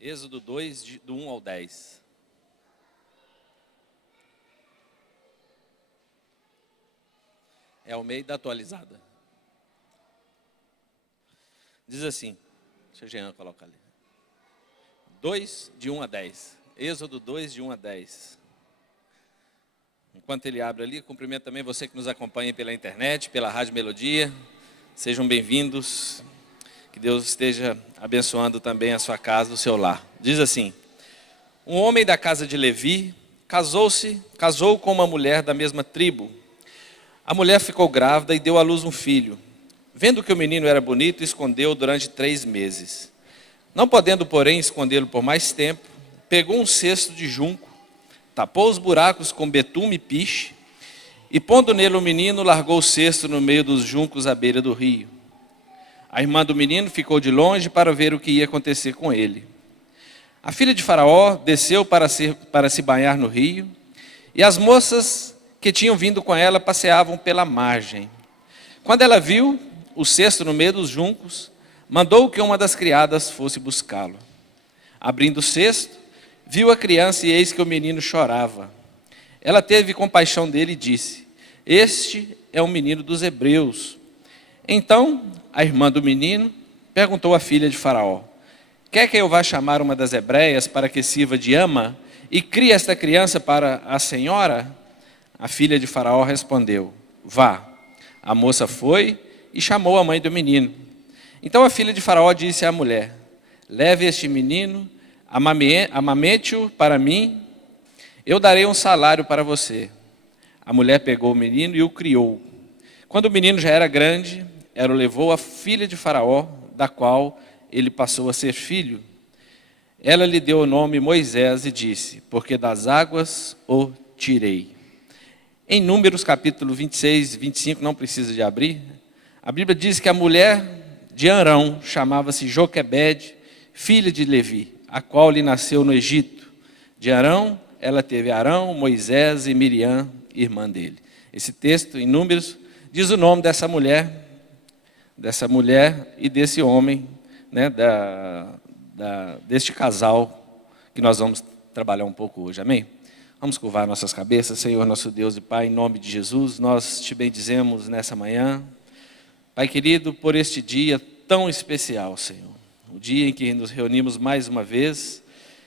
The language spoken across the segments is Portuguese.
Êxodo 2, do 1 ao 10. É o meio da atualizada. Diz assim, deixa o Jean colocar ali. 2, de 1 a 10. Êxodo 2, de 1 a 10. Enquanto ele abre ali, cumprimento também você que nos acompanha pela internet, pela Rádio Melodia. Sejam bem-vindos. Que Deus esteja abençoando também a sua casa, o seu lar. Diz assim: um homem da casa de Levi casou com uma mulher da mesma tribo. A mulher ficou grávida e deu à luz um filho. Vendo que o menino era bonito, escondeu-o durante 3 meses. Não podendo, porém, escondê-lo por mais tempo, pegou um cesto de junco, tapou os buracos com betume e piche, e pondo nele o menino, largou o cesto no meio dos juncos à beira do rio. A irmã do menino ficou de longe para ver o que ia acontecer com ele. A filha de Faraó desceu para se banhar no rio, e as moças que tinham vindo com ela passeavam pela margem. Quando ela viu o cesto no meio dos juncos, mandou que uma das criadas fosse buscá-lo. Abrindo o cesto, viu a criança e eis que o menino chorava. Ela teve compaixão dele e disse: este é um menino dos hebreus. Então, a irmã do menino perguntou à filha de Faraó: quer que eu vá chamar uma das hebreias para que sirva de ama e crie esta criança para a senhora? A filha de Faraó respondeu: vá. A moça foi e chamou a mãe do menino. Então a filha de Faraó disse à mulher: leve este menino, amamente-o para mim, eu darei um salário para você. A mulher pegou o menino e o criou. Quando o menino já era grande, ela o levou à filha de Faraó, da qual ele passou a ser filho. Ela lhe deu o nome Moisés e disse: porque das águas o tirei. Em Números capítulo 26 e 25, não precisa de abrir, a Bíblia diz que a mulher de Arão chamava-se Joquebede, filha de Levi, a qual lhe nasceu no Egito. De Arão, ela teve Arão, Moisés e Miriam, irmã dele. Esse texto, em Números, diz o nome dessa mulher e desse homem, né, deste casal que nós vamos trabalhar um pouco hoje, amém? Vamos curvar nossas cabeças. Senhor nosso Deus e Pai, em nome de Jesus, nós te bendizemos nessa manhã, Pai querido, por este dia tão especial, Senhor, o dia em que nos reunimos mais uma vez,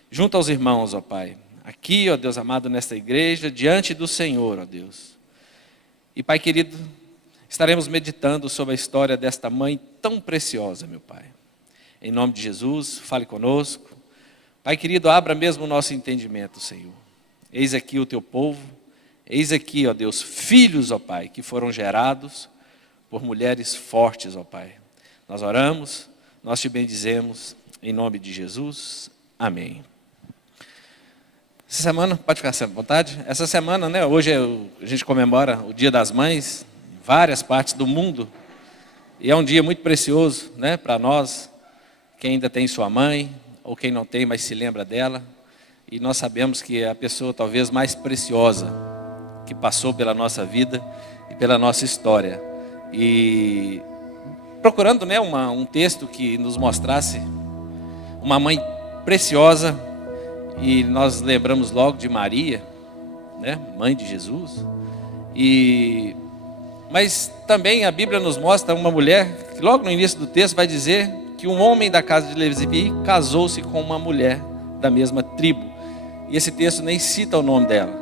junto aos irmãos, ó Pai, aqui, ó Deus amado, nesta igreja, diante do Senhor, ó Deus. E Pai querido, estaremos meditando sobre a história desta mãe tão preciosa, meu Pai. Em nome de Jesus, fale conosco. Pai querido, abra mesmo o nosso entendimento, Senhor. Eis aqui o teu povo, eis aqui, ó Deus, filhos, ó Pai, que foram gerados por mulheres fortes, ó Pai. Nós oramos, nós te bendizemos, em nome de Jesus, amém. Essa semana, pode ficar à vontade, essa semana, né, hoje a gente comemora o Dia das Mães, em várias partes do mundo, e é um dia muito precioso, né, para nós, quem ainda tem sua mãe, ou quem não tem, mas se lembra dela. E nós sabemos que é a pessoa talvez mais preciosa que passou pela nossa vida e pela nossa história. E procurando, né, um texto que nos mostrasse uma mãe preciosa, e nós lembramos logo de Maria, né, mãe de Jesus. Mas também a Bíblia nos mostra uma mulher que logo no início do texto vai dizer que um homem da casa de Levi casou-se com uma mulher da mesma tribo. E esse texto nem cita o nome dela,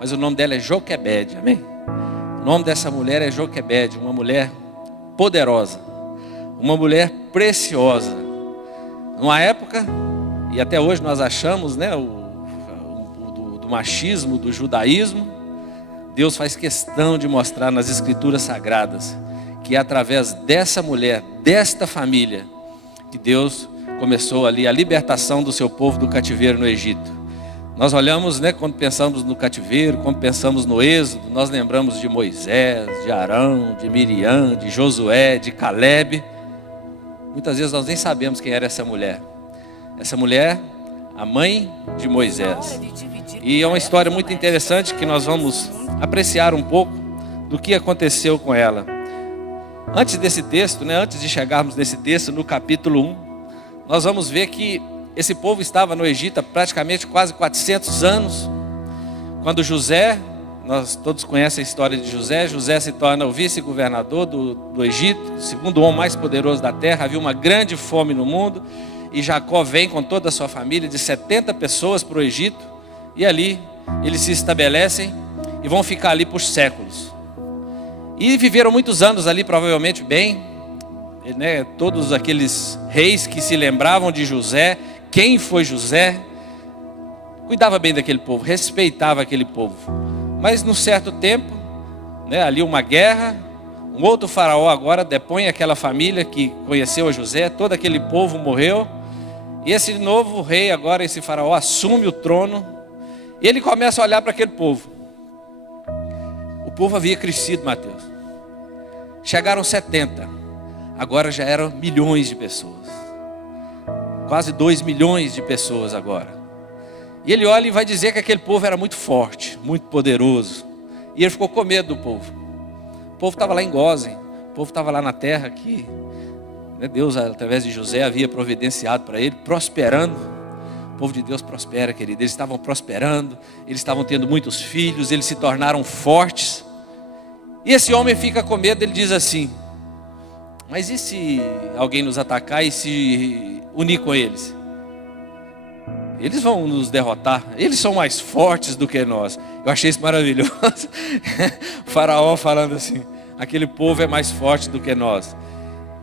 mas o nome dela é Joquebede, amém? O nome dessa mulher é Joquebede, uma mulher poderosa, uma mulher preciosa. Numa época, e até hoje nós achamos, né, do machismo, do judaísmo, Deus faz questão de mostrar nas Escrituras Sagradas que é através dessa mulher, desta família, que Deus começou ali a libertação do seu povo do cativeiro no Egito. Nós olhamos, né, quando pensamos no cativeiro, quando pensamos no Êxodo, nós lembramos de Moisés, de Arão, de Miriam, de Josué, de Caleb. Muitas vezes nós nem sabemos quem era essa mulher. Essa mulher, a mãe de Moisés. E é uma história muito interessante que nós vamos apreciar um pouco do que aconteceu com ela. Antes desse texto, né, antes de chegarmos nesse texto, no capítulo 1, nós vamos ver que esse povo estava no Egito há praticamente quase 400 anos. Quando José, nós todos conhecem a história de José, José se torna o vice-governador do Egito, o segundo homem mais poderoso da terra. Havia uma grande fome no mundo, e Jacó vem com toda a sua família de 70 pessoas para o Egito, e ali eles se estabelecem e vão ficar ali por séculos. E viveram muitos anos ali, provavelmente bem, né? Todos aqueles reis que se lembravam de José, quem foi José, cuidava bem daquele povo, respeitava aquele povo. Mas num certo tempo, né, ali uma guerra, um outro faraó agora depõe aquela família que conheceu a José, todo aquele povo morreu, e esse novo rei agora, esse faraó, assume o trono, e ele começa a olhar para aquele povo. O povo havia crescido, Mateus. Chegaram 70, agora já eram milhões de pessoas, quase 2 milhões de pessoas agora. E ele olha e vai dizer que aquele povo era muito forte, muito poderoso. E ele ficou com medo do povo. O povo estava lá em Gósen, o povo estava lá na terra que, né, Deus, através de José, havia providenciado para ele, prosperando. O povo de Deus prospera, querido. Eles estavam prosperando, eles estavam tendo muitos filhos, eles se tornaram fortes. E esse homem fica com medo, ele diz assim: mas e se alguém nos atacar e se unir com eles? Eles vão nos derrotar, eles são mais fortes do que nós. Eu achei isso maravilhoso. O faraó falando assim: aquele povo é mais forte do que nós.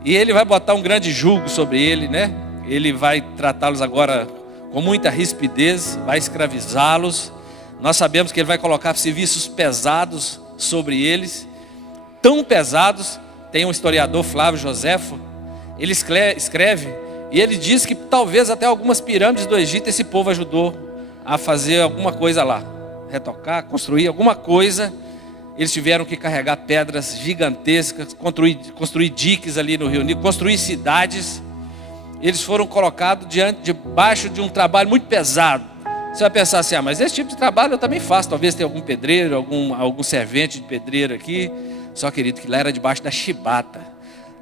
E ele vai botar um grande jugo sobre ele, né? Ele vai tratá-los agora com muita rispidez, vai escravizá-los. Nós sabemos que ele vai colocar serviços pesados sobre eles, tão pesados. Tem um historiador, Flávio Joséfo, ele escreve, e ele diz que talvez até algumas pirâmides do Egito esse povo ajudou a fazer alguma coisa lá, retocar, construir alguma coisa. Eles tiveram que carregar pedras gigantescas, construir diques ali no Rio Nilo, construir cidades. Eles foram colocados debaixo de um trabalho muito pesado. Você vai pensar assim: mas esse tipo de trabalho eu também faço. Talvez tenha algum pedreiro, algum servente de pedreiro aqui. Só, querido, que lá era debaixo da chibata.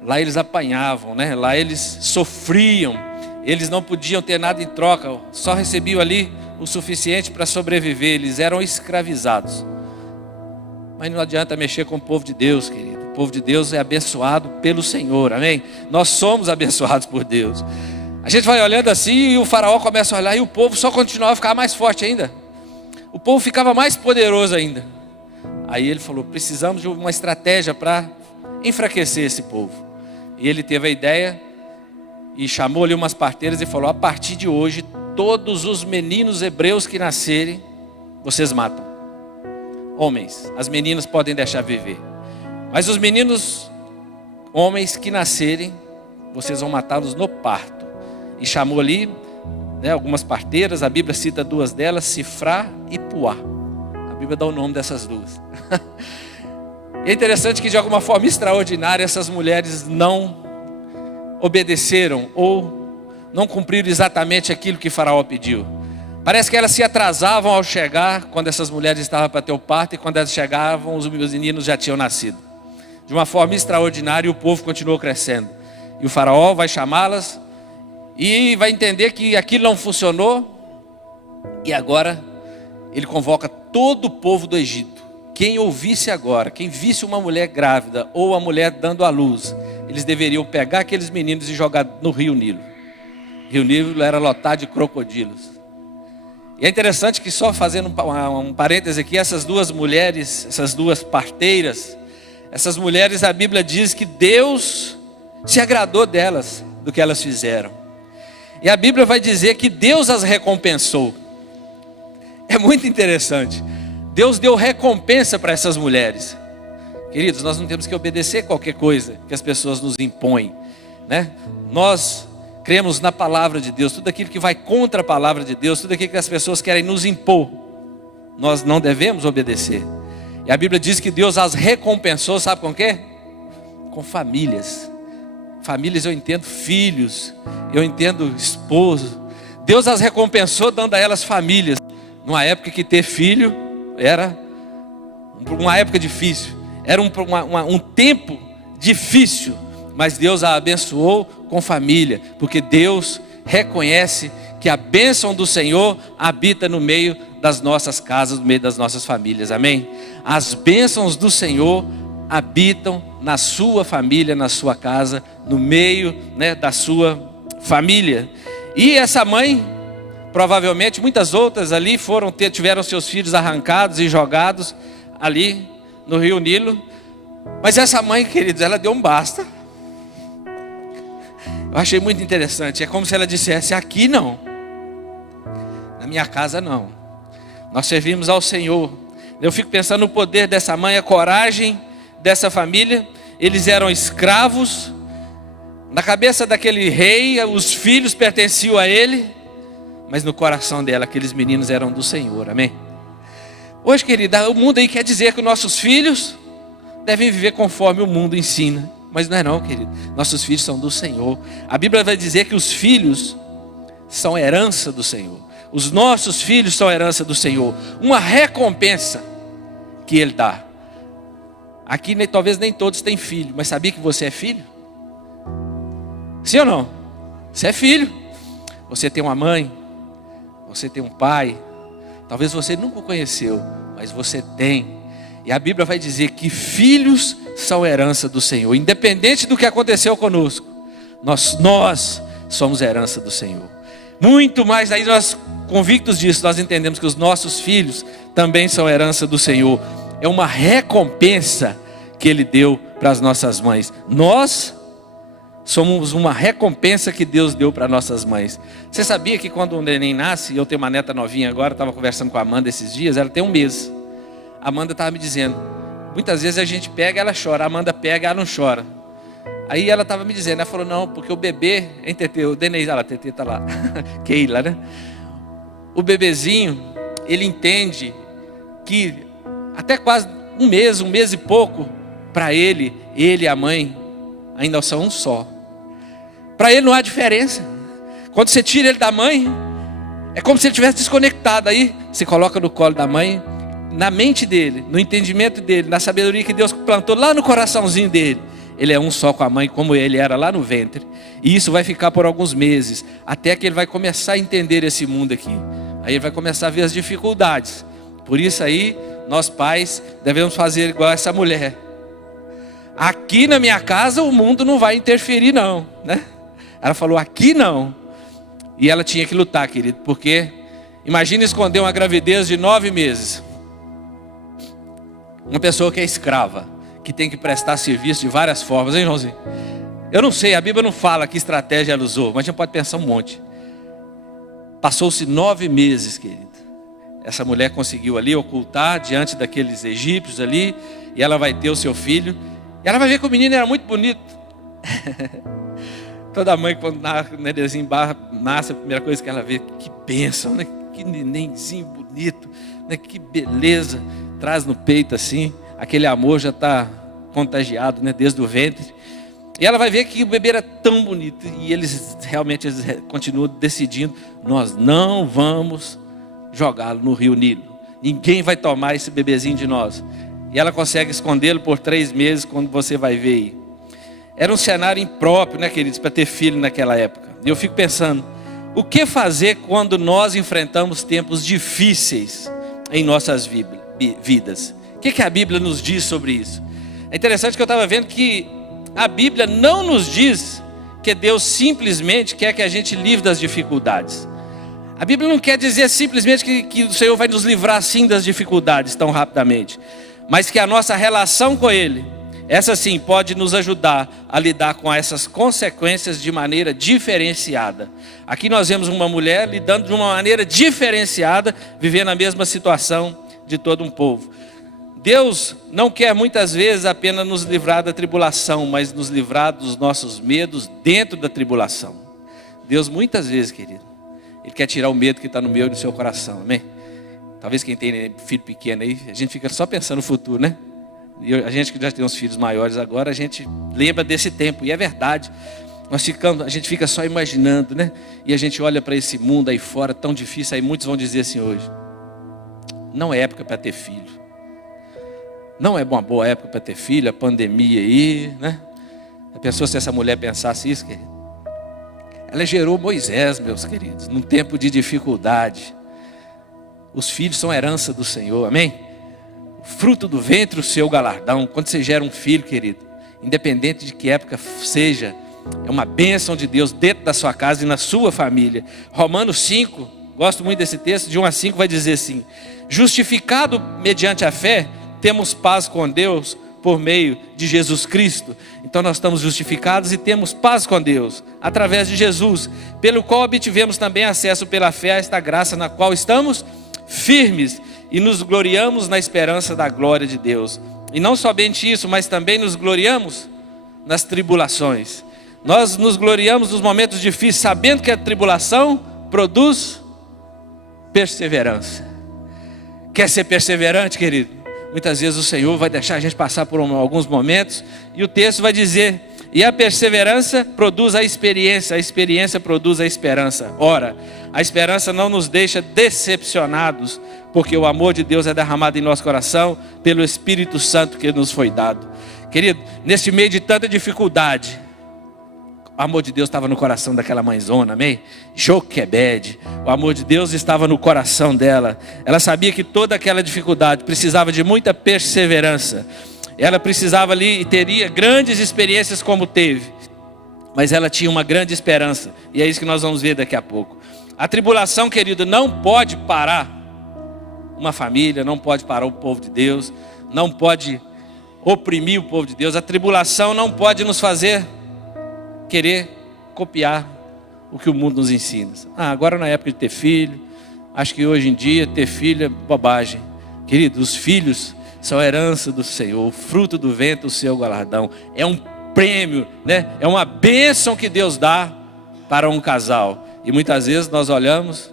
Lá eles apanhavam, né? Lá eles sofriam. Eles não podiam ter nada em troca, só recebiam ali o suficiente para sobreviver. Eles eram escravizados. Mas não adianta mexer com o povo de Deus, querido. O povo de Deus é abençoado pelo Senhor, amém? Nós somos abençoados por Deus. A gente vai olhando assim e o faraó começa a olhar e o povo só continuava a ficar mais forte ainda. O povo ficava mais poderoso ainda. Aí ele falou: precisamos de uma estratégia para enfraquecer esse povo. E ele teve a ideia e chamou ali umas parteiras e falou: a partir de hoje, todos os meninos hebreus que nascerem, vocês matam. Homens, as meninas podem deixar viver, mas os meninos homens que nascerem, vocês vão matá-los no parto. E chamou ali, né, algumas parteiras. A Bíblia cita duas delas, Sifrá e Puá. A Bíblia dá o nome dessas duas. É interessante que de alguma forma extraordinária essas mulheres não obedeceram ou não cumpriram exatamente aquilo que Faraó pediu. Parece que elas se atrasavam ao chegar, quando essas mulheres estavam para ter o parto, e quando elas chegavam, os meninos já tinham nascido. De uma forma extraordinária, o povo continuou crescendo. E o Faraó vai chamá-las e vai entender que aquilo não funcionou. E agora ele convoca todo o povo do Egito. Quem ouvisse agora, quem visse uma mulher grávida ou a mulher dando à luz, eles deveriam pegar aqueles meninos e jogar no Rio Nilo. O Rio Nilo era lotado de crocodilos. E é interessante que, só fazendo um parêntese aqui, essas duas mulheres, essas duas parteiras, essas mulheres, a Bíblia diz que Deus se agradou delas, do que elas fizeram. E a Bíblia vai dizer que Deus as recompensou. É muito interessante. Deus deu recompensa para essas mulheres. Queridos, nós não temos que obedecer qualquer coisa que as pessoas nos impõem, né? Nós cremos na palavra de Deus. Tudo aquilo que vai contra a palavra de Deus, tudo aquilo que as pessoas querem nos impor, nós não devemos obedecer. E a Bíblia diz que Deus as recompensou, sabe com o quê? Com famílias. Famílias, eu entendo filhos, eu entendo esposo. Deus as recompensou dando a elas famílias. Numa época que ter filho era uma época difícil, era um tempo difícil, mas Deus a abençoou com família, porque Deus reconhece que a bênção do Senhor habita no meio das nossas casas, no meio das nossas famílias, amém? As bênçãos do Senhor habitam na sua família, na sua casa, no meio, né, da sua família. E essa mãe, provavelmente muitas outras ali tiveram seus filhos arrancados e jogados ali no Rio Nilo. Mas essa mãe, queridos, ela deu um basta. Eu achei muito interessante. É como se ela dissesse: aqui não, na minha casa não, nós servimos ao Senhor. Eu fico pensando no poder dessa mãe, a coragem dessa família. Eles eram escravos. Na cabeça daquele rei, os filhos pertenciam a ele, mas no coração dela, aqueles meninos eram do Senhor, amém? Hoje, querida, o mundo aí quer dizer que nossos filhos devem viver conforme o mundo ensina, mas não é não, querido. Nossos filhos são do Senhor. A Bíblia vai dizer que os filhos são herança do Senhor. Os nossos filhos são herança do Senhor, uma recompensa que Ele dá. Aqui talvez nem todos têm filho, mas sabia que você é filho? Sim ou não? Você é filho. Você tem uma mãe, você tem um pai. Talvez você nunca o conheceu, mas você tem. E a Bíblia vai dizer que filhos são herança do Senhor. Independente do que aconteceu conosco, nós somos herança do Senhor. Muito mais, aí nós, convictos disso, nós entendemos que os nossos filhos também são herança do Senhor. É uma recompensa que Ele deu para as nossas mães. Nós somos uma recompensa que Deus deu para nossas mães. Você sabia que quando um neném nasce, eu tenho uma neta novinha agora, estava conversando com a Amanda esses dias, ela tem 1 mês. A Amanda estava me dizendo, muitas vezes a gente pega, ela chora, a Amanda pega, ela não chora. Aí ela estava me dizendo, ela falou, não, porque o bebê, hein, Tetê, o Denez, a Tetê está lá, Keila, né? O bebezinho, ele entende que até quase 1 mês e pouco, para ele e a mãe ainda são um só. Para ele não há diferença. Quando você tira ele da mãe, é como se ele estivesse desconectado. Aí você coloca no colo da mãe, na mente dele, no entendimento dele, na sabedoria que Deus plantou lá no coraçãozinho dele, ele é um só com a mãe, como ele era lá no ventre. E isso vai ficar por alguns meses, até que ele vai começar a entender esse mundo aqui. Aí ele vai começar a ver as dificuldades. Por isso aí, nós pais devemos fazer igual essa mulher. Aqui na minha casa o mundo não vai interferir não, né? Ela falou, aqui não. E ela tinha que lutar, querido, porque imagina esconder uma gravidez de 9 meses. Uma pessoa que é escrava, que tem que prestar serviço de várias formas, hein, Joãozinho? Eu não sei, a Bíblia não fala que estratégia ela usou, mas a gente pode pensar um monte. Passou-se 9 meses, querido. Essa mulher conseguiu ali ocultar diante daqueles egípcios ali, e ela vai ter o seu filho. E ela vai ver que o menino era muito bonito. Toda mãe, quando o nenenzinho nasce, a primeira coisa que ela vê, que bênção, né? Que nenenzinho bonito, né? Que beleza. Traz no peito assim, aquele amor já está contagiado, né? Desde o ventre. E ela vai ver que o bebê era tão bonito. E eles continuam decidindo, nós não vamos jogá-lo no Rio Nilo. Ninguém vai tomar esse bebezinho de nós. E ela consegue escondê-lo por 3 meses, quando você vai ver aí. Era um cenário impróprio, né, queridos, para ter filho naquela época. E eu fico pensando, o que fazer quando nós enfrentamos tempos difíceis em nossas vidas? O que a Bíblia nos diz sobre isso? É interessante que eu estava vendo que a Bíblia não nos diz que Deus simplesmente quer que a gente livre das dificuldades. A Bíblia não quer dizer simplesmente que o Senhor vai nos livrar assim das dificuldades tão rapidamente, mas que a nossa relação com Ele, essa sim, pode nos ajudar a lidar com essas consequências de maneira diferenciada. Aqui nós vemos uma mulher lidando de uma maneira diferenciada, vivendo a mesma situação de todo um povo. Deus não quer muitas vezes apenas nos livrar da tribulação, mas nos livrar dos nossos medos dentro da tribulação. Deus muitas vezes, querido, Ele quer tirar o medo que está no meu e no seu coração, amém? Talvez quem tem filho pequeno aí, a gente fica só pensando no futuro, né? E a gente que já tem uns filhos maiores agora, a gente lembra desse tempo, e é verdade. A gente fica só imaginando, né? E a gente olha para esse mundo aí fora, tão difícil, aí muitos vão dizer assim hoje, não é época para ter filho. Não é uma boa época para ter filho, a pandemia aí, né? A pessoa, se essa mulher pensasse isso, querido, Ela gerou Moisés, meus queridos, num tempo de dificuldade. Os filhos são herança do Senhor, amém? O fruto do ventre, o seu galardão. Quando você gera um filho, querido, independente de que época seja, é uma bênção de Deus dentro da sua casa e na sua família. Romanos 5, gosto muito desse texto, de 1 a 5 vai dizer assim: justificado mediante a fé, temos paz com Deus por meio de Jesus Cristo. Então nós estamos justificados e temos paz com Deus através de Jesus, pelo qual obtivemos também acesso pela fé a esta graça na qual estamos firmes e nos gloriamos na esperança da glória de Deus. E não somente isso, mas também nos gloriamos nas tribulações. Nós nos gloriamos nos momentos difíceis, sabendo que a tribulação produz perseverança. Quer ser perseverante, querido? Muitas vezes o Senhor vai deixar a gente passar por alguns momentos, e o texto vai dizer: e a perseverança produz a experiência produz a esperança. Ora, a esperança não nos deixa decepcionados, porque o amor de Deus é derramado em nosso coração pelo Espírito Santo que nos foi dado. Querido, nesse meio de tanta dificuldade, o amor de Deus estava no coração daquela mãezona, amém? Joquebede, o amor de Deus estava no coração dela. Ela sabia que toda aquela dificuldade precisava de muita perseverança. Ela precisava ali e teria grandes experiências como teve. Mas ela tinha uma grande esperança. E é isso que nós vamos ver daqui a pouco. A tribulação, querido, não pode parar uma família, não pode parar o povo de Deus, não pode oprimir o povo de Deus. A tribulação não pode nos fazer querer copiar o que o mundo nos ensina. Agora na época de ter filho, acho que hoje em dia ter filho é bobagem. Querido, os filhos são herança do Senhor, o fruto do ventre, o seu galardão. É um prêmio, né? É uma bênção que Deus dá para um casal. E muitas vezes nós olhamos,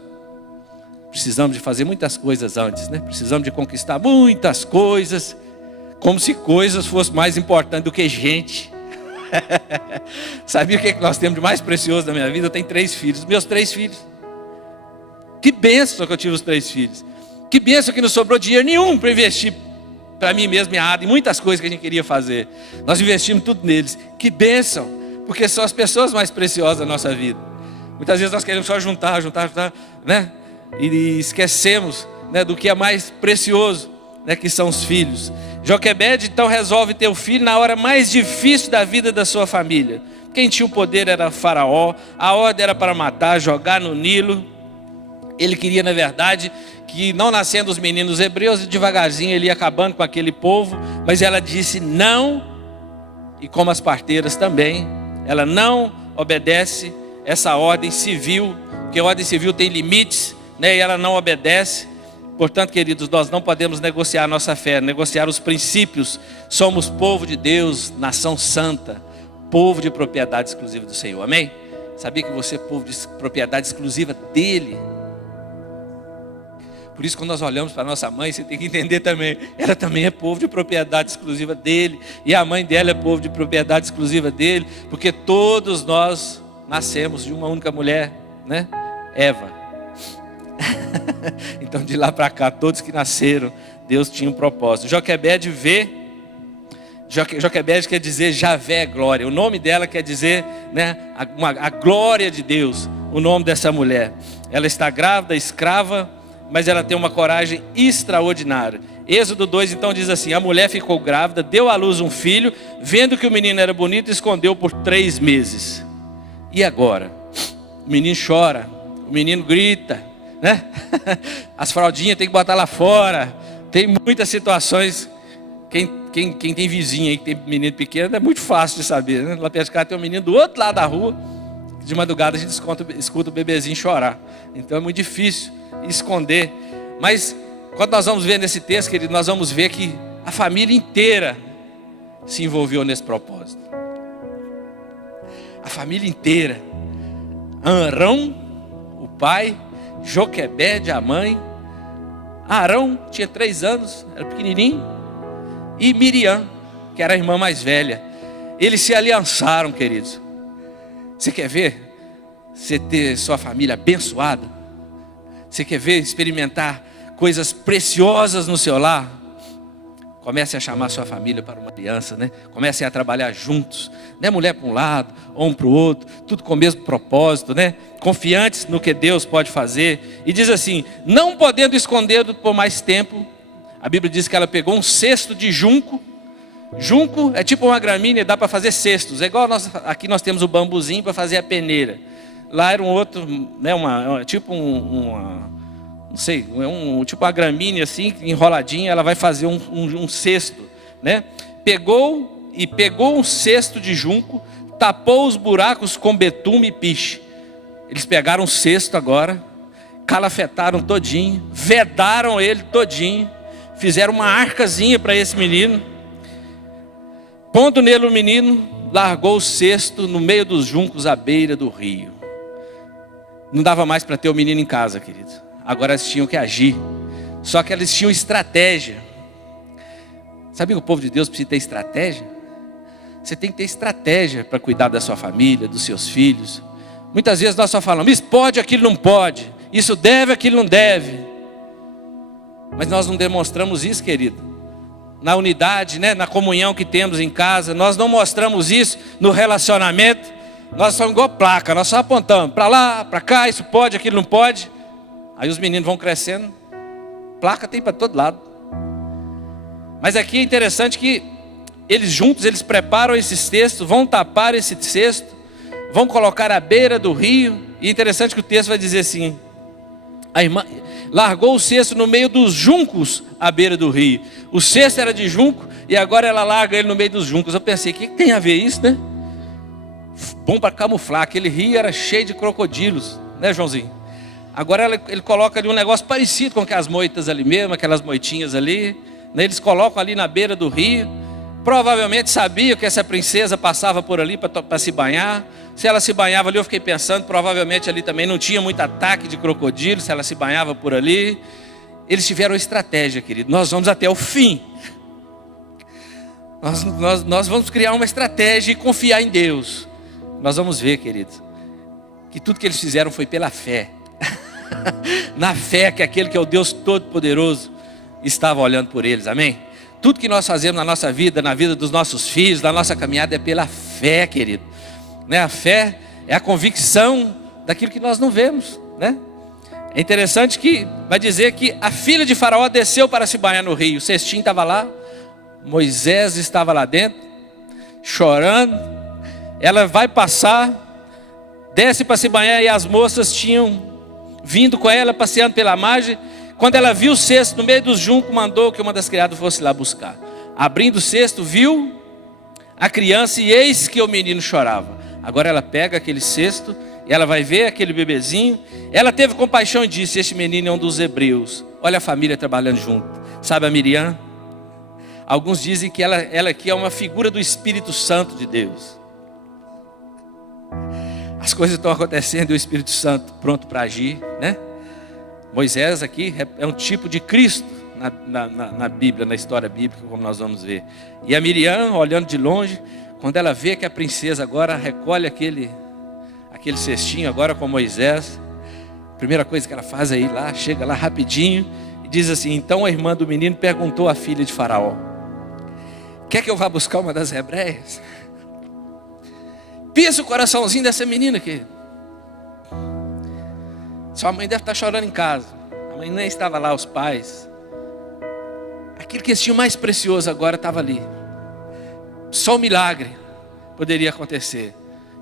precisamos de fazer muitas coisas antes, né? Precisamos de conquistar muitas coisas, como se coisas fossem mais importantes do que gente. Sabia o que nós temos de mais precioso na minha vida? Eu tenho 3 filhos, meus 3 filhos. Que bênção que eu tive os 3 filhos. Que bênção que não sobrou dinheiro nenhum para investir para mim mesmo, e muitas coisas que a gente queria fazer. Nós investimos tudo neles. Que bênção, porque são as pessoas mais preciosas da nossa vida. Muitas vezes nós queremos só juntar, né? E esquecemos, né, do que é mais precioso, né, que são os filhos. Joquebede então resolve ter o filho na hora mais difícil da vida da sua família. Quem tinha o poder era Faraó, a ordem era para matar, jogar no Nilo. Ele queria, na verdade, que não nascendo os meninos hebreus, devagarzinho ele ia acabando com aquele povo, mas ela disse não, e como as parteiras também, ela não obedece essa ordem civil, porque a ordem civil tem limites, né, e ela não obedece. Portanto, queridos, nós não podemos negociar a nossa fé, negociar os princípios. Somos povo de Deus, nação santa, povo de propriedade exclusiva do Senhor, amém? Sabia que você é povo de propriedade exclusiva dEle? Por isso, quando nós olhamos para a nossa mãe, você tem que entender também, ela também é povo de propriedade exclusiva dEle, e a mãe dela é povo de propriedade exclusiva dEle, porque todos nós nascemos de uma única mulher, né? Eva. Então de lá para cá, todos que nasceram, Deus tinha um propósito. Joquebede quer dizer Javé é glória. O nome dela quer dizer, né, a glória de Deus. O nome dessa mulher. Ela está grávida, escrava, mas ela tem uma coragem extraordinária. Êxodo 2 então diz assim: a mulher ficou grávida, deu à luz um filho, vendo que o menino era bonito, escondeu por 3 meses. E agora? O menino chora, o menino grita, né? As fraldinhas tem que botar lá fora. Tem muitas situações. Quem tem vizinho aí que tem menino pequeno é muito fácil de saber, né? Lá perto de casa tem um menino do outro lado da rua. De madrugada a gente escuta o bebezinho chorar. Então é muito difícil esconder. Mas quando nós vamos ver nesse texto, querido, nós vamos ver que a família inteira se envolveu nesse propósito. A família inteira. Arão, o pai, Joquebede, a mãe. Arão tinha 3 anos, era pequenininho. E Miriam, que era a irmã mais velha. Eles se aliançaram, queridos. Você quer ver você ter sua família abençoada? Você quer ver experimentar coisas preciosas no seu lar? Comecem a chamar sua família para uma aliança, né? Comecem a trabalhar juntos, né? Mulher para um lado, homem para o outro, tudo com o mesmo propósito, né? Confiantes no que Deus pode fazer. E diz assim: não podendo esconder por mais tempo, a Bíblia diz que ela pegou um cesto de junco. Junco é tipo uma gramínea, dá para fazer cestos. É igual aqui nós temos o bambuzinho para fazer a peneira. Lá era um outro, né? Tipo não sei, tipo uma gramínea assim, enroladinha, ela vai fazer um cesto, né? Pegou um cesto de junco, tapou os buracos com betume e piche. Eles pegaram um cesto agora, calafetaram todinho, vedaram ele todinho, fizeram uma arcazinha para esse menino. Pondo nele o menino, largou o cesto no meio dos juncos à beira do rio. Não dava mais para ter o menino em casa, querido. Agora eles tinham que agir. Só que eles tinham estratégia. Sabia que o povo de Deus precisa ter estratégia? Você tem que ter estratégia para cuidar da sua família, dos seus filhos. Muitas vezes nós só falamos: isso pode, aquilo não pode. Isso deve, aquilo não deve. Mas nós não demonstramos isso, querido. Na unidade, né? Na comunhão que temos em casa. Nós não mostramos isso no relacionamento. Nós somos igual placa. Nós só apontamos para lá, para cá. Isso pode, aquilo não pode. Aí os meninos vão crescendo. Placa tem para todo lado. Mas aqui é interessante que eles juntos, eles preparam esse cesto, vão tapar esse cesto, vão colocar à beira do rio. E é interessante que o texto vai dizer assim: a irmã largou o cesto no meio dos juncos à beira do rio. O cesto era de junco e agora ela larga ele no meio dos juncos. Eu pensei: o que tem a ver isso, né? Bom para camuflar. Aquele rio era cheio de crocodilos, né, Joãozinho? Agora ele coloca ali um negócio parecido com aquelas moitas ali mesmo, aquelas moitinhas ali, né? Eles colocam ali na beira do rio. Provavelmente sabiam que essa princesa passava por ali para se banhar. Se ela se banhava ali, eu fiquei pensando, provavelmente ali também não tinha muito ataque de crocodilo, se ela se banhava por ali. Eles tiveram estratégia, querido. Nós vamos até o fim. Nós vamos criar uma estratégia e confiar em Deus. Nós vamos ver, querido, que tudo que eles fizeram foi pela fé. Na fé que aquele que é o Deus Todo-Poderoso estava olhando por eles, amém? Tudo que nós fazemos na nossa vida, na vida dos nossos filhos, na nossa caminhada é pela fé, querido, né? A fé é a convicção daquilo que nós não vemos, né? É interessante que vai dizer que a filha de Faraó desceu para se banhar no rio. O cestinho estava lá, Moisés estava lá dentro, chorando. Ela vai passar, desce para se banhar e as moças tinham vindo com ela, passeando pela margem. Quando ela viu o cesto no meio dos juncos, mandou que uma das criadas fosse lá buscar. Abrindo o cesto, viu a criança e eis que o menino chorava. Agora ela pega aquele cesto e ela vai ver aquele bebezinho. Ela teve compaixão e disse: este menino é um dos hebreus. Olha a família trabalhando junto. Sabe a Miriam? Alguns dizem que ela aqui é uma figura do Espírito Santo de Deus. As coisas estão acontecendo e o Espírito Santo pronto para agir, né? Moisés aqui é um tipo de Cristo na Bíblia, na história bíblica, como nós vamos ver. E a Miriam, olhando de longe, quando ela vê que a princesa agora recolhe aquele cestinho agora com Moisés, a primeira coisa que ela faz é ir lá, chega lá rapidinho e diz assim: então a irmã do menino perguntou à filha de Faraó: quer que eu vá buscar uma das hebreias? Pensa o coraçãozinho dessa menina aqui. Sua mãe deve estar chorando em casa. A mãe nem estava lá, os pais. Aquilo que eles tinham mais precioso agora estava ali. Só o milagre poderia acontecer.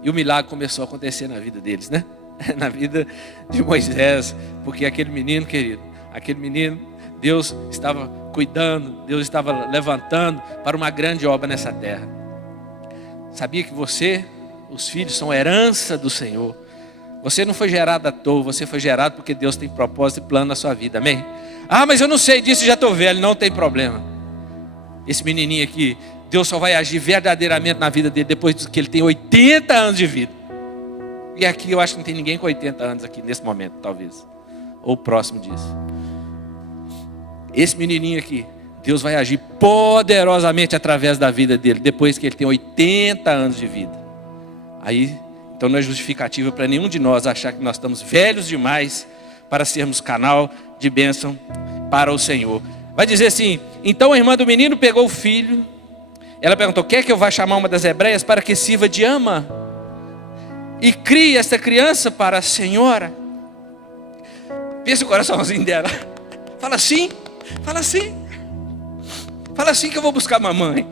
E o milagre começou a acontecer na vida deles, né? Na vida de Moisés. Porque aquele menino, querido, aquele menino, Deus estava cuidando, Deus estava levantando para uma grande obra nessa terra. Sabia que você, os filhos, são herança do Senhor. Você não foi gerado à toa, você foi gerado porque Deus tem propósito e plano na sua vida, amém? Ah, mas eu não sei disso, já estou velho. Não tem problema. Esse menininho aqui, Deus só vai agir verdadeiramente na vida dele depois que ele tem 80 anos de vida. E aqui eu acho que não tem ninguém com 80 anos aqui nesse momento, talvez, ou próximo disso. Esse menininho aqui, Deus vai agir poderosamente através da vida dele depois que ele tem 80 anos de vida. Aí, então não é justificativa para nenhum de nós achar que nós estamos velhos demais para sermos canal de bênção para o Senhor. Vai dizer assim: então a irmã do menino pegou o filho. Ela perguntou: quer que eu vá chamar uma das hebreias para que sirva de ama e crie esta criança para a senhora? Pensa o coraçãozinho dela. Fala assim, fala assim. Fala assim que eu vou buscar mamãe.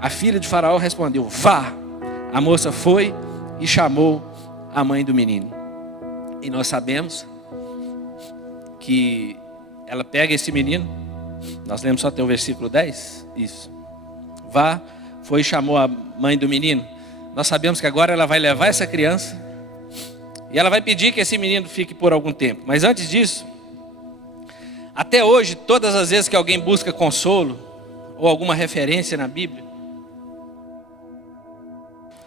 A filha de Faraó respondeu: vá. A moça foi e chamou a mãe do menino. E nós sabemos que ela pega esse menino. Nós lemos só até o versículo 10. Isso. Vá, foi e chamou a mãe do menino. Nós sabemos que agora ela vai levar essa criança e ela vai pedir que esse menino fique por algum tempo. Mas antes disso, até hoje, todas as vezes que alguém busca consolo ou alguma referência na Bíblia,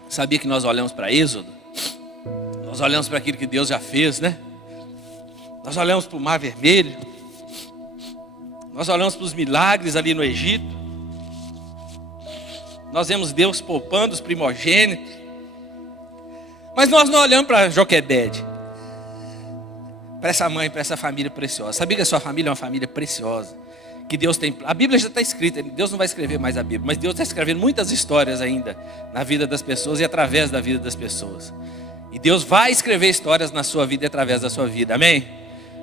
sabia que nós olhamos para Êxodo? Nós olhamos para aquilo que Deus já fez, né? Nós olhamos para o Mar Vermelho. Nós olhamos para os milagres ali no Egito. Nós vemos Deus poupando os primogênitos. Mas nós não olhamos para Joquebede, para essa mãe, para essa família preciosa. Sabia que a sua família é uma família preciosa? Que Deus tem. A Bíblia já está escrita. Deus não vai escrever mais a Bíblia, mas Deus está escrevendo muitas histórias ainda na vida das pessoas e através da vida das pessoas. E Deus vai escrever histórias na sua vida e através da sua vida. Amém?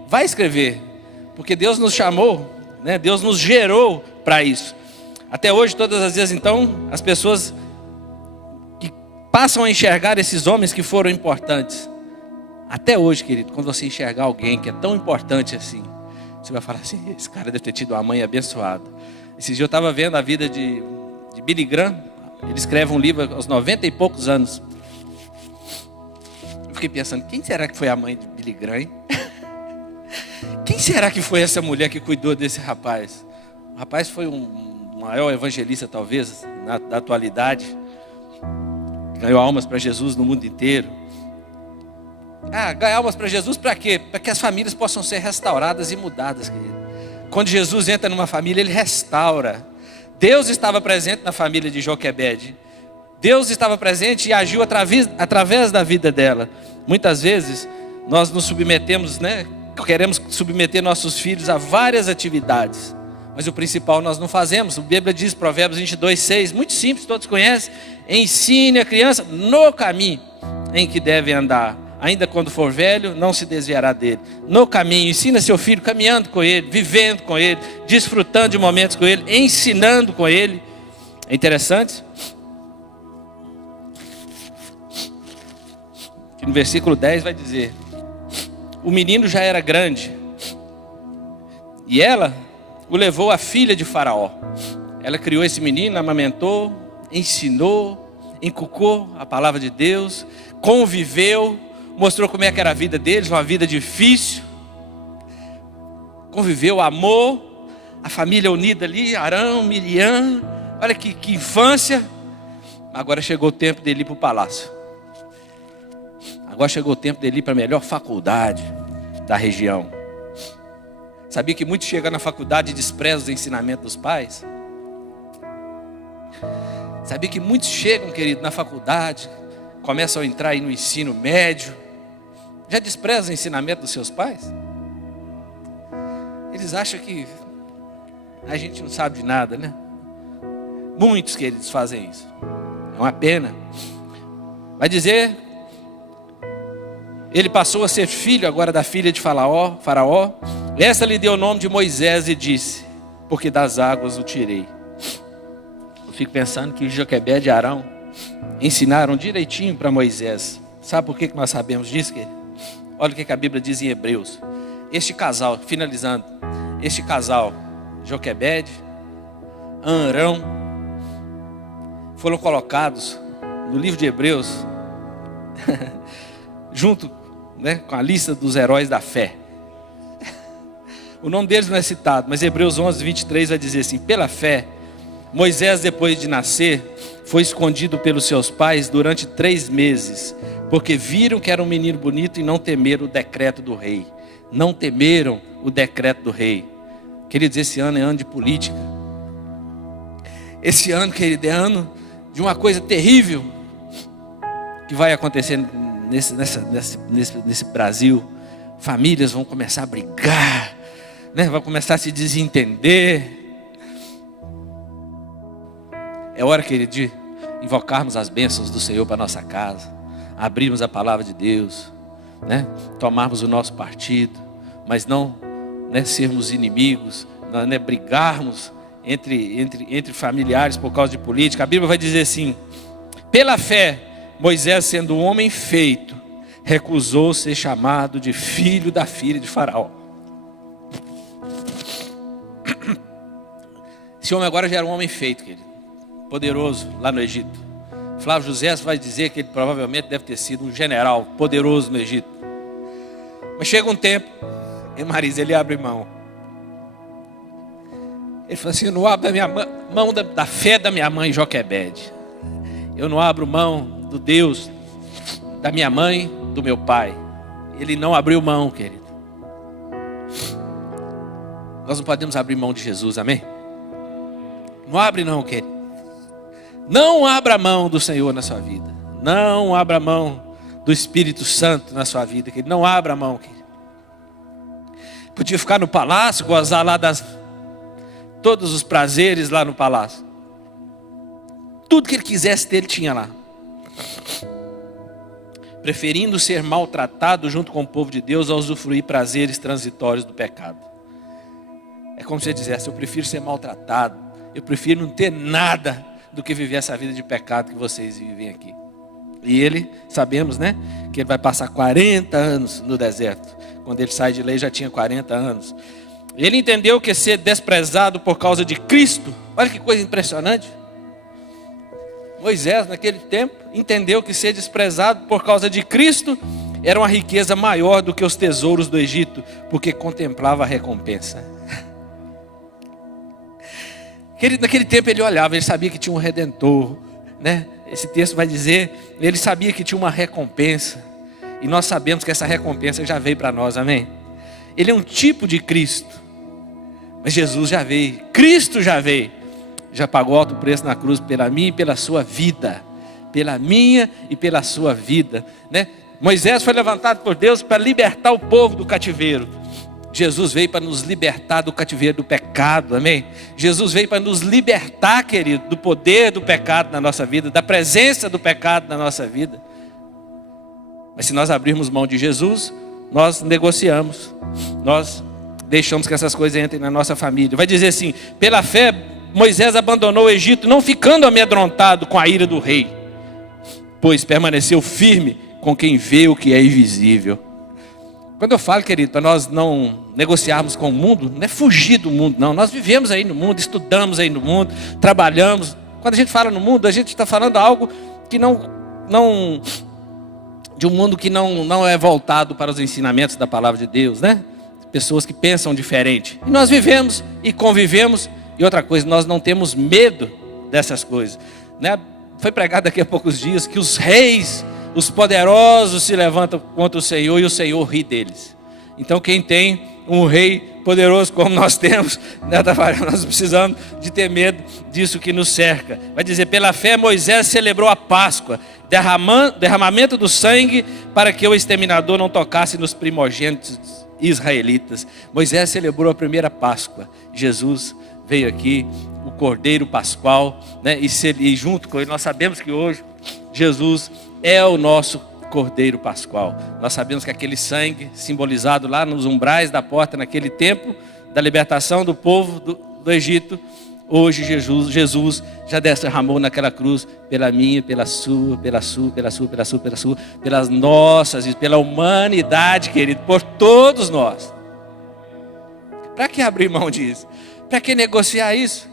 Vai escrever, porque Deus nos chamou, né? Deus nos gerou para isso. Até hoje, todas as vezes, então, as pessoas que passam a enxergar esses homens que foram importantes. Até hoje, querido, quando você enxergar alguém que é tão importante assim, você vai falar assim: esse cara deve ter tido uma mãe abençoada. Esses dias eu estava vendo a vida de Billy Graham. Ele escreve um livro aos 90 e poucos anos. Eu fiquei pensando: quem será que foi a mãe de Billy Graham, hein? Quem será que foi essa mulher que cuidou desse rapaz? O rapaz foi um maior evangelista, talvez, da atualidade. Ganhou almas para Jesus no mundo inteiro. Ganhar almas para Jesus para quê? Para que as famílias possam ser restauradas e mudadas, querido. Quando Jesus entra numa família, Ele restaura. Deus estava presente na família de Joquebede. Deus estava presente e agiu através da vida dela. Muitas vezes, nós nos submetemos, né? Queremos submeter nossos filhos a várias atividades, mas o principal nós não fazemos. A Bíblia diz, Provérbios 22:6, muito simples, todos conhecem: ensine a criança no caminho em que deve andar, ainda quando for velho, não se desviará dele. No caminho, ensina seu filho caminhando com ele, vivendo com ele, desfrutando de momentos com ele, ensinando com ele. É interessante que no versículo 10 vai dizer: o menino já era grande e ela o levou à filha de Faraó. Ela criou esse menino, amamentou, ensinou, inculcou a palavra de Deus, conviveu, mostrou como é que era a vida deles, uma vida difícil. Conviveu, amou, a família unida ali, Arão, Miriam. Olha que infância. Agora chegou o tempo dele ir para o palácio. Agora chegou o tempo dele ir para a melhor faculdade da região. Sabia que muitos chegam na faculdade e desprezam os ensinamentos dos pais? Sabia que muitos chegam, querido, na faculdade, começam a entrar aí no ensino médio, já desprezam os ensinamentos dos seus pais? Eles acham que a gente não sabe de nada, né? Muitos, queridos, fazem isso. É uma pena. Vai dizer: ele passou a ser filho agora da filha de Faraó. Esta lhe deu o nome de Moisés e disse: porque das águas o tirei. Eu fico pensando que Joquebede e Arão ensinaram direitinho para Moisés. Sabe por que nós sabemos disso, querido? Olha o que a Bíblia diz em Hebreus. Este casal, finalizando, este casal, Joquebede, Arão, foram colocados no livro de Hebreus junto, né, com a lista dos heróis da fé. O nome deles não é citado, mas Hebreus 11:23 vai dizer assim: pela fé, Moisés, depois de nascer, foi escondido pelos seus pais durante 3 meses, porque viram que era um menino bonito e não temeram o decreto do rei. Não temeram o decreto do rei. Queridos, esse ano é ano de política. Esse ano, querido, é ano de uma coisa terrível que vai acontecer nesse Brasil. Famílias vão começar a brigar, né, vai começar a se desentender. É hora, querido, de invocarmos as bênçãos do Senhor para nossa casa, abrirmos a palavra de Deus, né, tomarmos o nosso partido, mas não, né, sermos inimigos, não, né, brigarmos entre familiares por causa de política. A Bíblia vai dizer assim: pela fé, Moisés, sendo um homem feito, recusou ser chamado de filho da filha de Faraó. Esse homem agora já era um homem feito, querido, poderoso lá no Egito. Flávio José vai dizer que ele provavelmente deve ter sido um general poderoso no Egito. Mas chega um tempo, e Marisa, ele abre mão. Ele fala assim: eu não abro mão da fé da minha mãe Joquebede. Eu não abro mão do Deus da minha mãe, do meu pai. Ele não abriu mão, querido. Nós não podemos abrir mão de Jesus, amém? Não abre não, querido. Não abra mão do Senhor na sua vida. Não abra mão do Espírito Santo na sua vida, querido. Não abra mão, querido. Podia ficar no palácio, gozar lá todos os prazeres lá no palácio. Tudo que ele quisesse ter, ele tinha lá. Preferindo ser maltratado junto com o povo de Deus a usufruir prazeres transitórios do pecado. É como se você dissesse: eu prefiro ser maltratado, eu prefiro não ter nada do que viver essa vida de pecado que vocês vivem aqui. E ele, sabemos, né, que ele vai passar 40 anos no deserto. Quando ele sai de lá, ele já tinha 40 anos. Ele entendeu que ser desprezado por causa de Cristo, olha que coisa impressionante. Moisés, naquele tempo, entendeu que ser desprezado por causa de Cristo era uma riqueza maior do que os tesouros do Egito, porque contemplava a recompensa. Naquele tempo ele olhava, ele sabia que tinha um Redentor, né? Esse texto vai dizer, ele sabia que tinha uma recompensa, e nós sabemos que essa recompensa já veio para nós, amém? Ele é um tipo de Cristo, mas Jesus já veio, Cristo já veio, já pagou alto preço na cruz pela minha e pela sua vida, pela minha e pela sua vida, né? Moisés foi levantado por Deus para libertar o povo do cativeiro. Jesus veio para nos libertar do cativeiro do pecado, amém? Jesus veio para nos libertar, querido, do poder do pecado na nossa vida, da presença do pecado na nossa vida. Mas se nós abrirmos mão de Jesus, nós negociamos, nós deixamos que essas coisas entrem na nossa família. Vai dizer assim: pela fé, Moisés abandonou o Egito, não ficando amedrontado com a ira do rei, pois permaneceu firme com quem vê o que é invisível. Quando eu falo, querido, para nós não negociarmos com o mundo, não é fugir do mundo, não. Nós vivemos aí no mundo, estudamos aí no mundo, trabalhamos. Quando a gente fala no mundo, a gente está falando algo que não de um mundo que não é voltado para os ensinamentos da palavra de Deus, né? Pessoas que pensam diferente. E nós vivemos e convivemos. E outra coisa, nós não temos medo dessas coisas, né? Foi pregado daqui a poucos dias que os reis, os poderosos se levantam contra o Senhor e o Senhor ri deles. Então quem tem um rei poderoso como nós temos, né, nós precisamos de ter medo disso que nos cerca. Vai dizer: pela fé Moisés celebrou a Páscoa, derramamento do sangue para que o exterminador não tocasse nos primogênitos israelitas. Moisés celebrou a primeira Páscoa. Jesus veio aqui, o Cordeiro Pascual, né, e junto com ele, nós sabemos que hoje Jesus é o nosso Cordeiro Pascual. Nós sabemos que aquele sangue simbolizado lá nos umbrais da porta naquele tempo da libertação do povo do Egito, hoje Jesus já derramou naquela cruz pela minha, pelas nossas, pela humanidade, querido, por todos nós. Para que abrir mão disso? Para que negociar isso?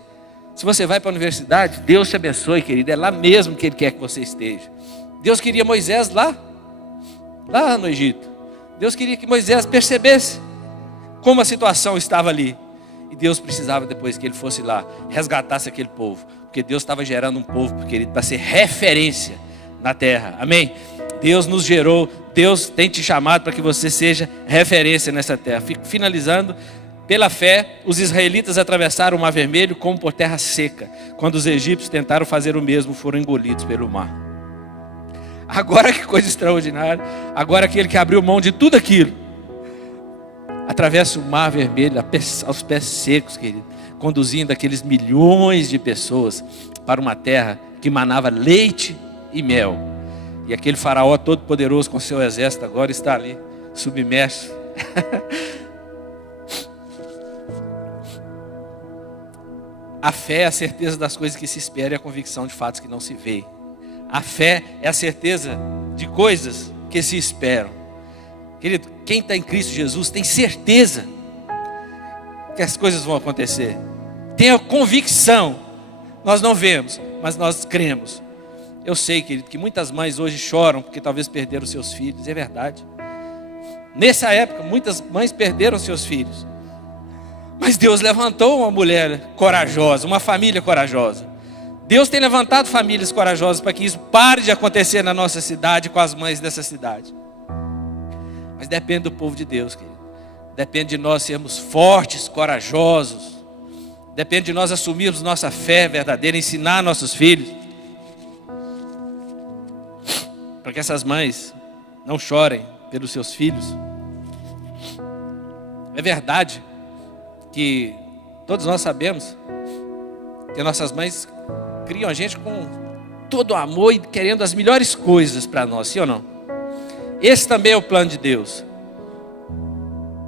Se você vai para a universidade, Deus te abençoe, querido, é lá mesmo que Ele quer que você esteja. Deus queria Moisés lá no Egito. Deus queria que Moisés percebesse como a situação estava ali. E Deus precisava, depois que ele fosse lá, resgatasse aquele povo. Porque Deus estava gerando um povo, querido, para ser referência na terra. Amém? Deus nos gerou, Deus tem te chamado para que você seja referência nessa terra. Fico finalizando. Pela fé, os israelitas atravessaram o Mar Vermelho como por terra seca. Quando os egípcios tentaram fazer o mesmo, foram engolidos pelo mar. Agora que coisa extraordinária. Agora aquele que abriu mão de tudo aquilo, atravessa o Mar Vermelho aos pés secos, querido, conduzindo aqueles milhões de pessoas para uma terra que manava leite e mel. E aquele faraó todo poderoso com seu exército agora está ali, submerso. A fé é a certeza das coisas que se esperam e a convicção de fatos que não se veem. A fé é a certeza de coisas que se esperam. Querido, quem está em Cristo Jesus tem certeza que as coisas vão acontecer. Tem a convicção. Nós não vemos, mas nós cremos. Eu sei, querido, que muitas mães hoje choram porque talvez perderam seus filhos. É verdade. Nessa época, muitas mães perderam seus filhos. Mas Deus levantou uma mulher corajosa, uma família corajosa. Deus tem levantado famílias corajosas para que isso pare de acontecer na nossa cidade, com as mães dessa cidade. Mas depende do povo de Deus, querido. Depende de nós sermos fortes, corajosos. Depende de nós assumirmos nossa fé verdadeira, ensinar nossos filhos. Para que essas mães não chorem pelos seus filhos. É verdade que todos nós sabemos que nossas mães criam a gente com todo o amor e querendo as melhores coisas para nós, sim ou não? Esse também é o plano de Deus.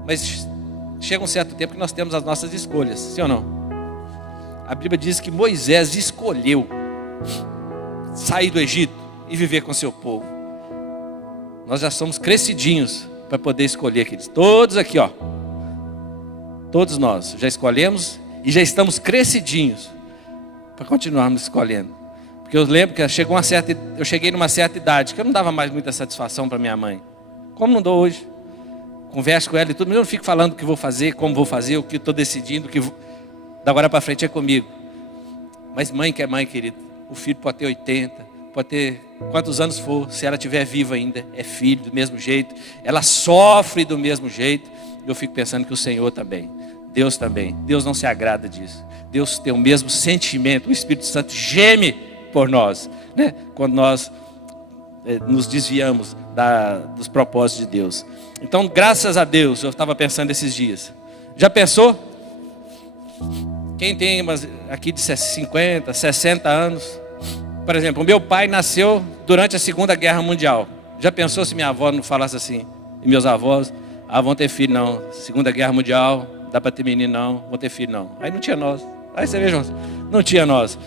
Mas chega um certo tempo que nós temos as nossas escolhas, sim ou não? A Bíblia diz que Moisés escolheu sair do Egito e viver com seu povo. Nós já somos crescidinhos para poder escolher aqueles. Todos aqui, ó. Todos nós já escolhemos e já estamos crescidinhos para continuarmos escolhendo. Porque eu lembro que eu cheguei numa certa idade que eu não dava mais muita satisfação para minha mãe. Como não dou hoje. Converso com ela e tudo, mas eu não fico falando o que vou fazer, como vou fazer, o que estou decidindo, da agora para frente é comigo. Mas mãe que é mãe, querido, o filho pode ter 80, pode ter quantos anos for, se ela estiver viva ainda, é filho do mesmo jeito, ela sofre do mesmo jeito. Eu fico pensando que o Senhor também, Deus também, Deus não se agrada disso. Deus tem o mesmo sentimento, o Espírito Santo geme por nós, né? Quando nós nos desviamos dos propósitos de Deus. Então, graças a Deus, eu estava pensando esses dias. Já pensou? Quem tem aqui de 50, 60 anos, por exemplo, o meu pai nasceu durante a Segunda Guerra Mundial. Já pensou se minha avó não falasse assim? E meus avós, vão ter filho não. Segunda Guerra Mundial, dá para ter menino não, vão ter filho não. Aí não tinha nós. Aí você veja, não tinha nós.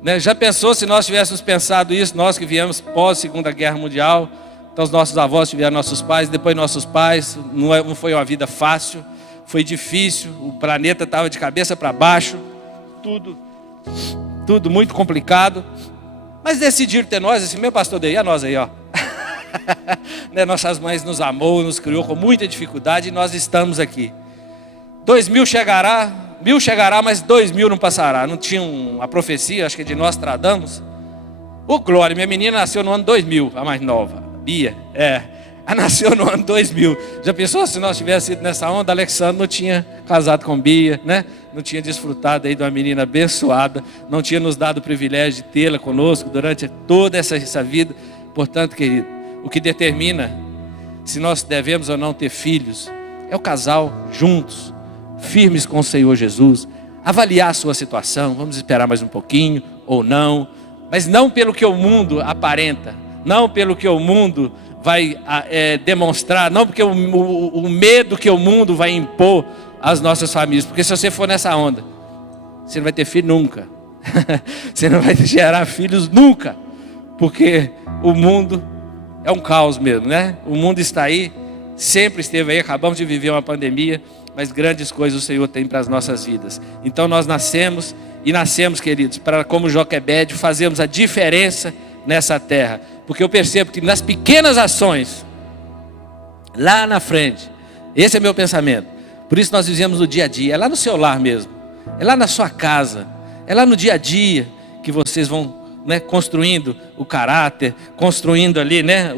Né? Já pensou se nós tivéssemos pensado isso, nós que viemos pós Segunda Guerra Mundial, então os nossos avós tiveram nossos pais, depois nossos pais, não foi uma vida fácil, foi difícil, o planeta estava de cabeça para baixo, tudo muito complicado, mas decidiram ter nós, assim, meu pastor daí, a nós aí, ó. Né? Nossas mães nos amou, nos criou com muita dificuldade e nós estamos aqui. 2000 chegará, 1000 chegará, mas 2000 não passará. Não tinha a profecia, acho que é de Nostradamus. Ô glória, minha menina nasceu no ano 2000, a mais nova, Bia, ela nasceu no ano 2000. Já pensou se nós tivéssemos ido nessa onda? Alexandre não tinha casado com Bia, né? Não tinha desfrutado aí de uma menina abençoada, não tinha nos dado o privilégio de tê-la conosco durante toda essa vida. Portanto, querido, o que determina se nós devemos ou não ter filhos é o casal juntos, firmes com o Senhor Jesus, avaliar a sua situação, vamos esperar mais um pouquinho ou não, mas não pelo que o mundo aparenta, não pelo que o mundo vai demonstrar, não porque o medo que o mundo vai impor às nossas famílias, porque se você for nessa onda, você não vai ter filho nunca, você não vai gerar filhos nunca, porque o mundo é um caos mesmo, né? O mundo está aí, sempre esteve aí, acabamos de viver uma pandemia, mas grandes coisas o Senhor tem para as nossas vidas. Então nós nascemos, queridos, para como Joquebede, fazermos a diferença nessa terra. Porque eu percebo que nas pequenas ações, lá na frente, esse é meu pensamento. Por isso nós vivemos no dia a dia, é lá no seu lar mesmo, é lá na sua casa, é lá no dia a dia que vocês vão, né, construindo o caráter, construindo ali, né,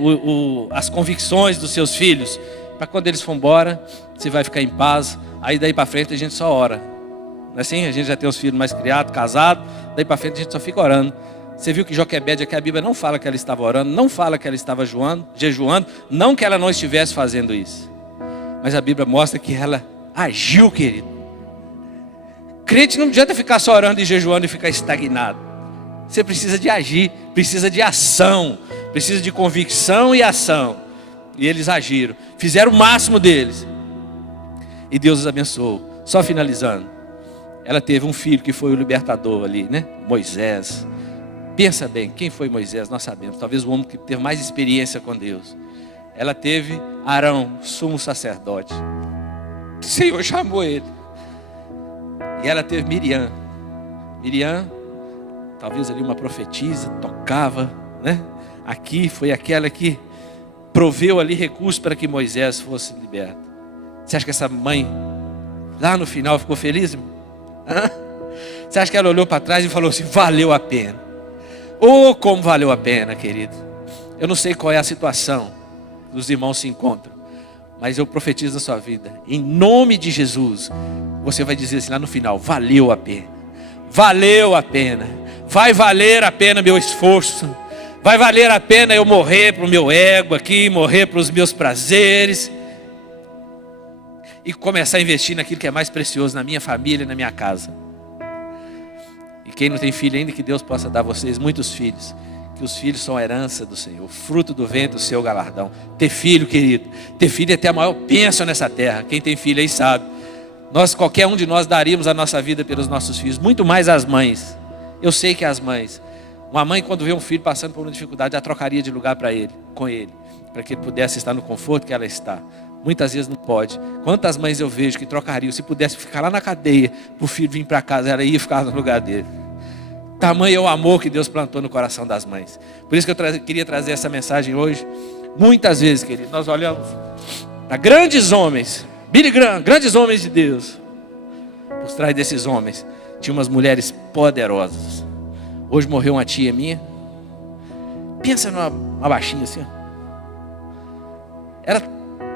as convicções dos seus filhos, para quando eles for embora, você vai ficar em paz. Aí daí para frente a gente só ora, não é assim? A gente já tem os filhos mais criados, casados, daí para frente a gente só fica orando. Você viu que Joquebede aqui, a Bíblia não fala que ela estava orando, não fala que ela estava jejuando, não que ela não estivesse fazendo isso, Mas a Bíblia mostra que ela agiu, querido. Crente não adianta ficar só orando e jejuando e ficar estagnado. Você precisa de agir, precisa de ação, precisa de convicção e ação. E eles agiram, fizeram o máximo deles. E Deus os abençoou. Só finalizando, ela teve um filho que foi o libertador ali, né? Moisés. Pensa bem, quem foi Moisés? Nós sabemos, talvez o homem que teve mais experiência com Deus. Ela teve Arão, sumo sacerdote. O Senhor chamou ele. E ela teve Miriam. Miriam, talvez ali uma profetisa, tocava, né? Aqui foi aquela que proveu ali recursos para que Moisés fosse liberto. Você acha que essa mãe, lá no final, ficou feliz, irmão? Você acha que ela olhou para trás e falou assim, valeu a pena? Oh, como valeu a pena, querido. Eu não sei qual é a situação que os irmãos se encontram, mas eu profetizo na sua vida, em nome de Jesus, você vai dizer assim lá no final, valeu a pena. Valeu a pena. Vai valer a pena meu esforço. Vai valer a pena eu morrer para o meu ego aqui, morrer para os meus prazeres. E começar a investir naquilo que é mais precioso, na minha família, na minha casa. E quem não tem filho ainda, que Deus possa dar a vocês muitos filhos. Que os filhos são a herança do Senhor, fruto do vento, o seu galardão. Ter filho, querido, ter filho é ter a maior bênção nessa terra. Quem tem filho aí sabe. Qualquer um de nós daríamos a nossa vida pelos nossos filhos, muito mais as mães. Eu sei que as mães, uma mãe quando vê um filho passando por uma dificuldade, ela trocaria de lugar com ele, para que ele pudesse estar no conforto que ela está. Muitas vezes não pode. Quantas mães eu vejo que trocariam, se pudesse ficar lá na cadeia, para o filho vir para casa, ela ia ficar no lugar dele. Tamanho é o amor que Deus plantou no coração das mães. Por isso que eu queria trazer essa mensagem hoje. Muitas vezes, querido, nós olhamos para grandes homens, Billy Graham, grandes homens de Deus. Por trás desses homens tinha umas mulheres poderosas. Hoje morreu uma tia minha. Pensa numa baixinha assim.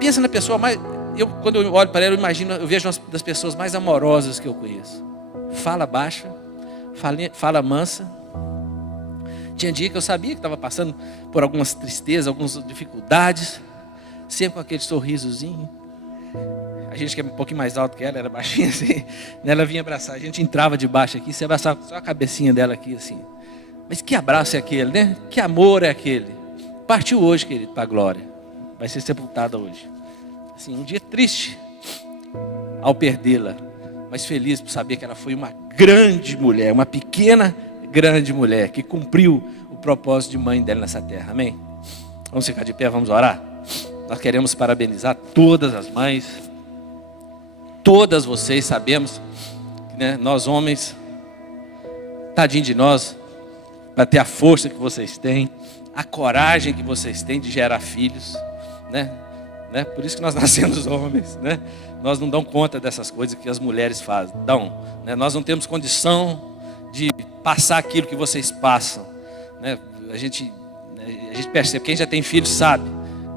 Pensa na pessoa mais... quando eu olho para ela, eu vejo uma das pessoas mais amorosas que eu conheço. Fala baixa, fala mansa. Tinha dia que eu sabia que estava passando por algumas tristezas, algumas dificuldades. Sempre com aquele sorrisozinho. A gente que é um pouquinho mais alto que ela, era baixinha assim. Ela vinha abraçar, a gente entrava debaixo aqui, você abraçava só a cabecinha dela aqui assim. Mas que abraço é aquele, né? Que amor é aquele? Partiu hoje, querido, para a glória. Vai ser sepultada hoje. Assim, um dia triste ao perdê-la, mas feliz por saber que ela foi uma grande mulher, uma pequena, grande mulher, que cumpriu o propósito de mãe dela nessa terra. Amém? Vamos ficar de pé, vamos orar? Nós queremos parabenizar todas as mães, todas vocês, sabemos, né, nós homens, tadinho de nós, para ter a força que vocês têm, a coragem que vocês têm de gerar filhos, né? Por isso que nós nascemos homens, né? Nós não damos conta dessas coisas que as mulheres fazem, né? Nós não temos condição de passar aquilo que vocês passam, né? A gente percebe, quem já tem filho sabe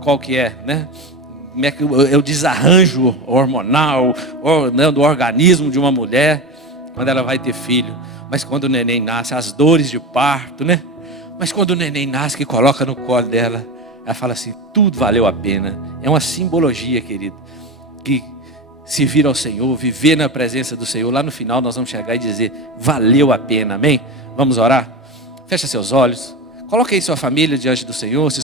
qual que é, né? Como é que é o desarranjo hormonal, né, do organismo de uma mulher quando ela vai ter filho. Mas quando o neném nasce, as dores de parto, né? Mas quando o neném nasce, que coloca no colo dela, ela fala assim, tudo valeu a pena. É uma simbologia, querido, que servir ao Senhor, viver na presença do Senhor, lá no final nós vamos chegar e dizer, valeu a pena, amém? Vamos orar? Fecha seus olhos, coloque aí sua família diante do Senhor.